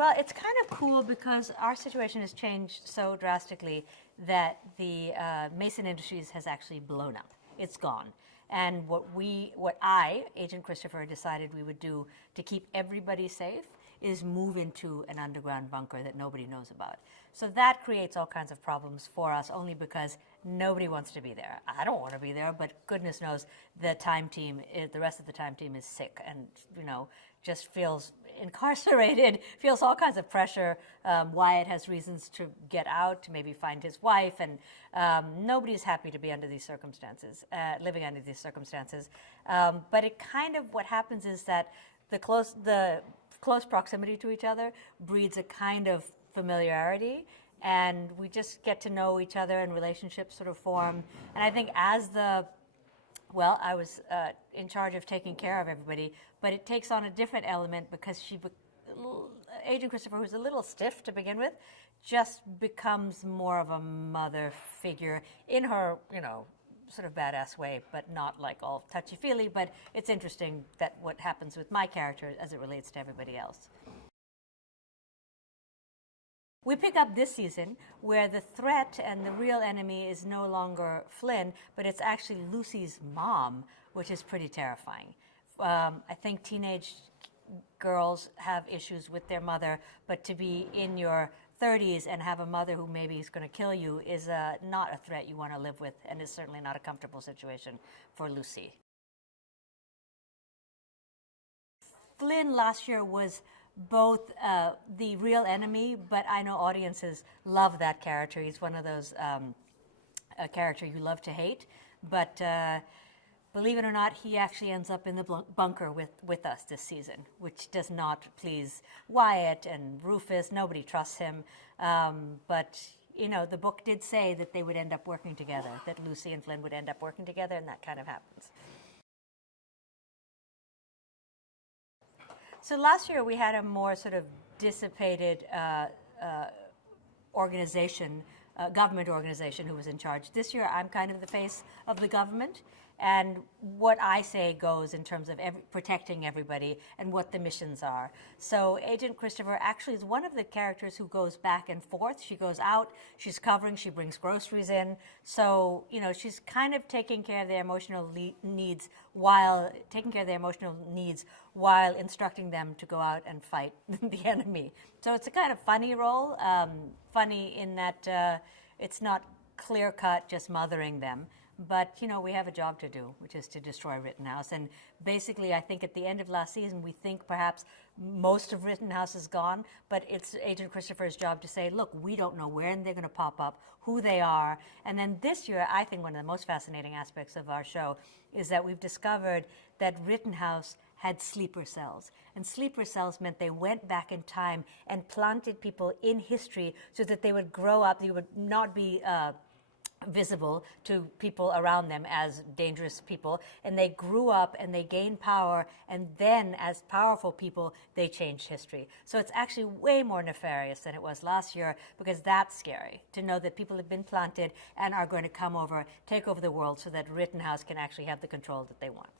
Well, it's kind of cool because our situation has changed so drastically that the Mason Industries has actually blown up. It's gone. And what I, Agent Christopher, decided we would do to keep everybody safe is move into an underground bunker that nobody knows about. So that creates all kinds of problems for us only because nobody wants to be there. I don't want to be there, but goodness knows the rest of the time team is sick and, just feels incarcerated, feels all kinds of pressure. Wyatt has reasons to get out, to maybe find his wife, and nobody's happy to be under these circumstances, living under these circumstances. But it kind of, what happens is that the close proximity to each other breeds a kind of familiarity, and we just get to know each other and relationships sort of form. And I think I was in charge of taking care of everybody, but it takes on a different element because Agent Christopher, who's a little stiff to begin with, just becomes more of a mother figure in her, sort of badass way, but not like all touchy-feely. But it's interesting that what happens with my character as it relates to everybody else. We pick up this season where the threat and the real enemy is no longer Flynn, but it's actually Lucy's mom, which is pretty terrifying. I think teenage girls have issues with their mother, but to be in your 30s and have a mother who maybe is going to kill you is not a threat you want to live with, and is certainly not a comfortable situation for Lucy. Flynn last year was both the real enemy, but I know audiences love that character. He's one of those characters you love to hate. But believe it or not, he actually ends up in the bunker with us this season, which does not please Wyatt and Rufus. Nobody trusts him. But the book did say that they would end up working together, that Lucy and Flynn would end up working together, and that kind of happens. So last year we had a more sort of dissipated government organization who was in charge. This year I'm kind of the face of the government, and what I say goes in terms of protecting everybody and what the missions are. So Agent Christopher actually is one of the characters who goes back and forth. She goes out, she's covering, she brings groceries in. So, she's kind of taking care of their emotional needs while instructing them to go out and fight the enemy. So it's a kind of funny role, funny in that it's not clear-cut just mothering them. But, we have a job to do, which is to destroy Rittenhouse. And basically, I think at the end of last season, we think perhaps most of Rittenhouse is gone, but it's Agent Christopher's job to say, look, we don't know when they're going to pop up, who they are. And then this year, I think one of the most fascinating aspects of our show is that we've discovered that Rittenhouse had sleeper cells. And sleeper cells meant they went back in time and planted people in history so that they would grow up, they would not be visible to people around them as dangerous people, and they grew up and they gained power, and then as powerful people they changed history. So it's actually way more nefarious than it was last year, because that's scary to know that people have been planted and are going to take over the world so that Rittenhouse can actually have the control that they want.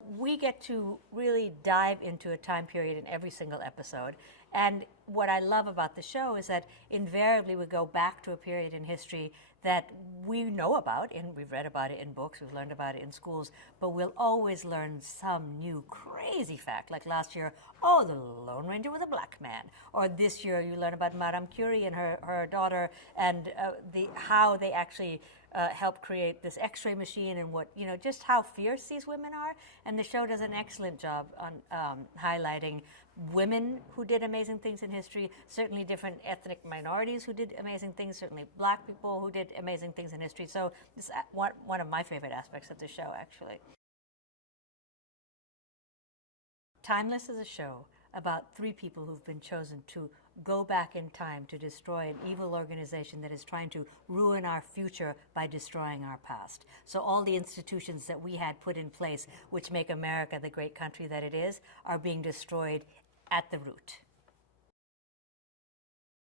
We get to really dive into a time period in every single episode. And what I love about the show is that invariably we go back to a period in history that we know about, and we've read about it in books, we've learned about it in schools, but we'll always learn some new crazy fact. Like last year, the Lone Ranger was a black man. Or this year you learn about Marie Curie and her daughter, and how they actually helped create this X-ray machine, and just how fierce these women are. And the show does an excellent job on highlighting women who did amazing things in history, certainly different ethnic minorities who did amazing things, certainly black people who did amazing things in history. So it's one of my favorite aspects of the show, actually. Timeless is a show about 3 people who've been chosen to go back in time to destroy an evil organization that is trying to ruin our future by destroying our past. So all the institutions that we had put in place, which make America the great country that it is, are being destroyed at the root.